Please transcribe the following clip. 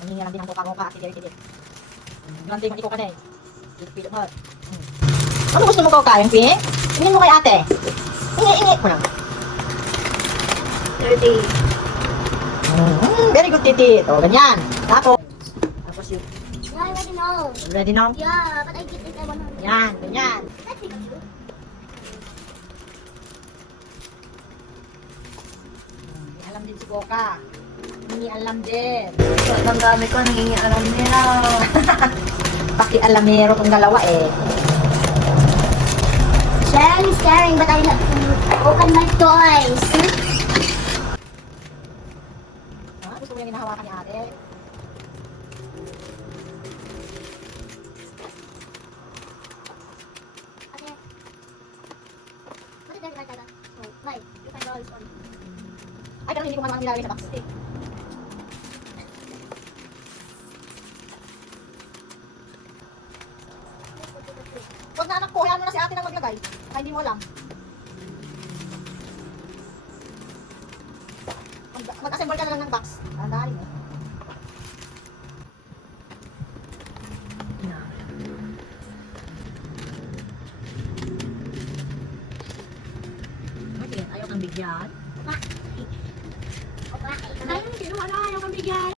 Hindi nga lang din ang tuka mo ka, sige. Ganti mo ikaw ka na eh. Pilot mo. Ano gusto mo kain, Pink? Tingin mo kay ate. Ingi ko lang. 30. Very good, Titi. O, ganyan. Tapos yung Yeah, I already know. ready now? Yeah, but I get it. I want to. Yan, ganyan. That's Pikachu. Hindi alam din si Coca. Hindi alam din. So, ibang gamit ko, naging alam nila. Pakialamero tong dalawa eh. Sharing is caring, but I have to open my toys. Gusto mo yung hinahawakan ni ate? Okay. What did I write that? Oh, right. You can draw this one. Ay, pero hindi ko man nilalagay sa box. Huwag na anak ko, hayaan mo na si ate nang maglagay. Baka hindi mo alam. Mag-assemble ka na lang ng box. Tandaan mo. Ayaw kang bigyan. Okay. Ayaw kang bigyan.